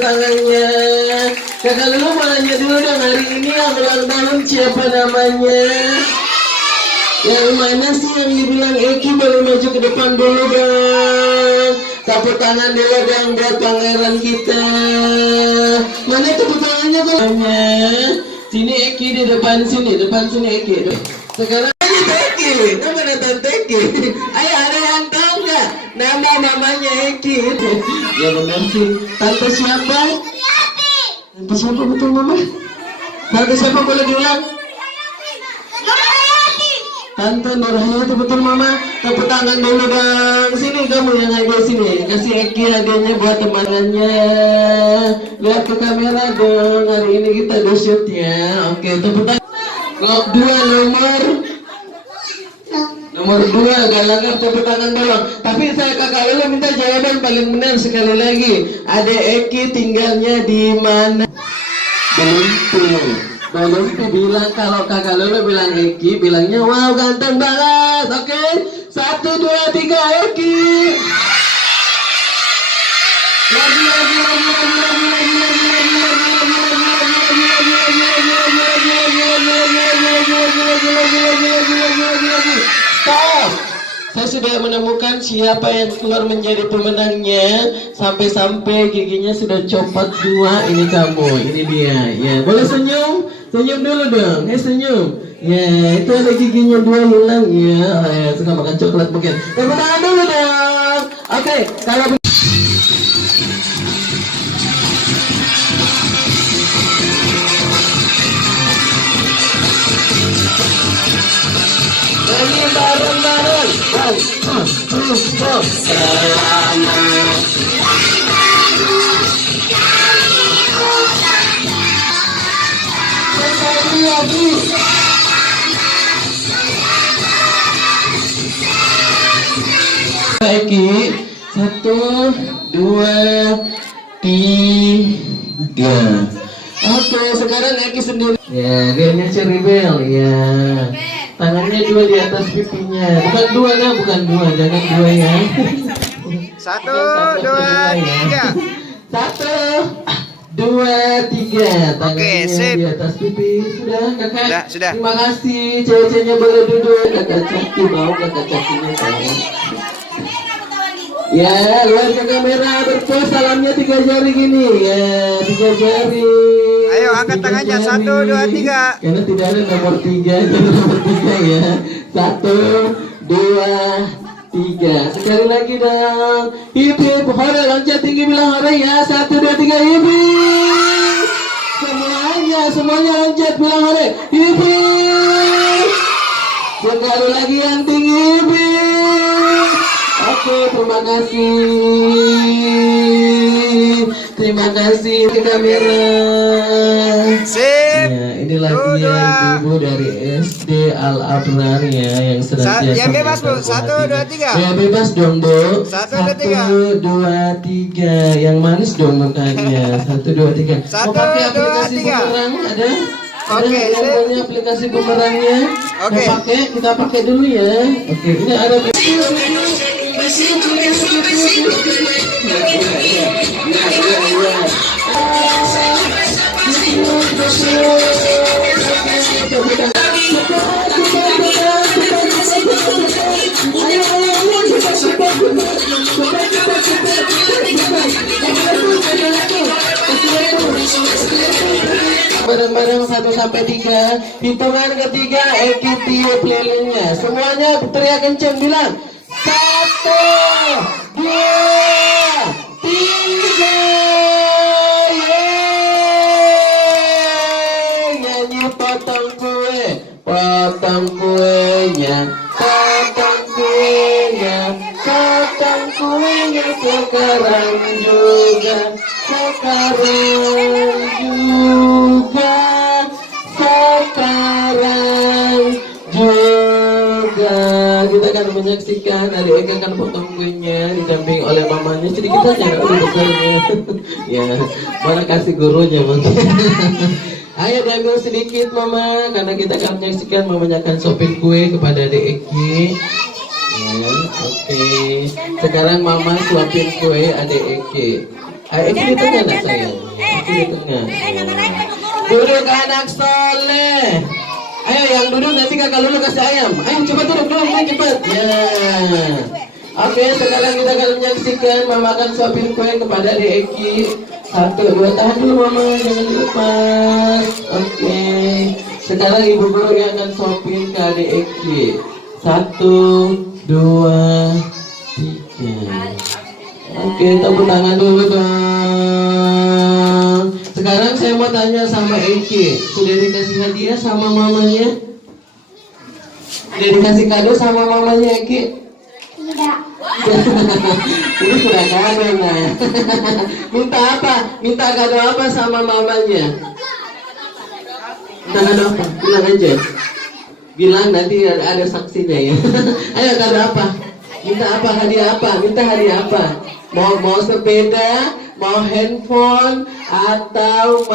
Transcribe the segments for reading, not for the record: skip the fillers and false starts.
tangannya. Kakak Lulu mau nanya dulu dong, hari ini yang ulang tahun siapa namanya? Yang mana sih yang dibilang Eki? Boleh maju ke depan dulu dong. Tepuk tangan dulu dong buat pangeran kita. Mana tepuk tangannya tuh? Sini Eki di depan sini Eki. Sekarang ini Eki, nama Tante Eki. Ayo ada yang tahu nggak namanya Eki? Ya benar sih. Tante siapa? Tante siapa betul mama? Tante siapa boleh diulang? Tante Nurhayati betul mama. Tepuk tangan dulu dong. Sini kamu yang hadiah sini. Kasih Eki hadiahnya buat temanannya. Lihat ke kamera dong. Hari ini kita do shoot ya. Oke, tepuk tangan. Blok 2 nomor 2 Galagar, tepuk tangan dulu. Tapi saya kakak Lulu minta jawaban paling benar sekali lagi. Adek Eki tinggalnya di mana? Belum bilang. Kalau kakak Lulu bilang Eki, bilangnya wow ganteng banget. Oke, 1, 2, 3 Eki. Lagi. Stop. Saya sudah menemukan siapa yang keluar menjadi pemenangnya. Sampai-sampai giginya sudah copot 2. Ini kamu, ini dia. Ya, boleh senyum dulu dong. Senyum. Ya, itu ada giginya 2 hilang ya. Suka makan coklat mungkin. Tepuk tangan dulu dong. Oke, kalau ini bareng-bareng. 1, 2, 3. Selamat. Lagi. Eki, 1, 2, 3. Oke, sekarang Eki sendiri. Ya, dia ceribel ya. Tangannya 2 di atas pipinya. Bukan 2, jangan 2 ya. 1, 2, 3. 1, 2, 3. Tangannya di atas pipi. Sudah kakak? Sudah. Terima kasih. Cewek-ceweknya boleh duduk. Kakak Caki mau, kakak Cakinya mau. Ya, luar ke kamera. Berpose salamnya 3 jari gini. Ya, 3 jari. Ayo angkat tangannya. 1, 2, 3. Karena tidak ada nomor 3. Jadi nomor 3 ya. 1, 2, 3. Sekali lagi dong. Hip hip hore, loncat tinggi bilang hore ya. 1, 2, 3 hip hip. Semuanya loncat bilang hore. Hip hip. Sekali lagi yang tinggi hip hip. Oke, terima kasih ke kamera. Sip. Ya, inilah dia ibu dari SD Al Abrar ya yang senantiasa. Yang bebas Bu, 1, 2, 3. Ya bebas dong Bu. 1, 2, 3. 1, 2, 3. Yang manis dong mukanya. 1, 2, 3. 1, Mau pakai 2, aplikasi 3. bumerang ada? Oke, Ada yang punya aplikasi bumerangnya. Oke. Mau pakai? Kita pakai dulu ya. Oke, ini ada. Bareng-bareng 1 sampai 3. Hitungan ketiga Eki tiup lilinnya. Semuanya teriak kenceng bilang 1, 2, 3. Yeay. Nyanyi potong kuenya, potong kuenya sekarang juga. Kita akan menyaksikan Adik Eka akan potong kuenya didamping oleh mamanya sedikit saja udah besarnya. Ya, mana kasih gurunya mungkin. Ayo diambil sedikit mama, karena kita akan menyaksikan mamanya akan sopin kue kepada Adik Eki. Ya, oke. Sekarang mama suapin kue Adik Eki. Ayo Eki di tengah nak sayang. Eki di tengah. Duduk anak soleh. Ayo yang duduk nanti kakak Lulu kasih ayam. Ayo cepat duduk dulu cepat. Ya. Oke, sekarang kita akan menyaksikan Mama akan suapin kue kepada Adik Eki. 1, 2, tahan dulu Mama, jangan dilepas. Oke. Sekarang Ibu Guru yang akan suapin ke Adik Eki. 1, 2, 3. Oke, tepuk tangan dulu dong. Sekarang saya mau tanya sama Eki, sudah dikasih hadiah sama mamanya? Sudah dikasih kado sama mamanya Eki? Tidak. Ini sudah kado nah. Minta apa? Minta kado apa sama mamanya? Minta kado apa? Bilang aja. Bilang nanti ada saksinya ya. Ayo kado apa? Minta apa? Hadiah apa? Minta hadiah apa? Mau sepeda, mau handphone, atau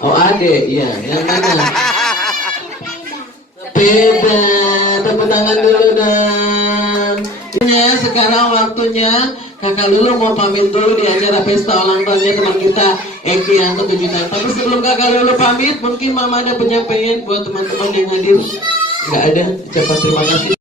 mau adek ya, yang mana? Sepeda. Tepuk tangan dulu dong. Ya, sekarang waktunya kakak Lulu mau pamit dulu di acara pesta ulang tahunnya teman kita Eki yang ke-7 tahun. Tapi sebelum kakak Lulu pamit, mungkin Mama ada penyampaian buat teman-teman yang hadir. Nggak ada, ucapan terima kasih.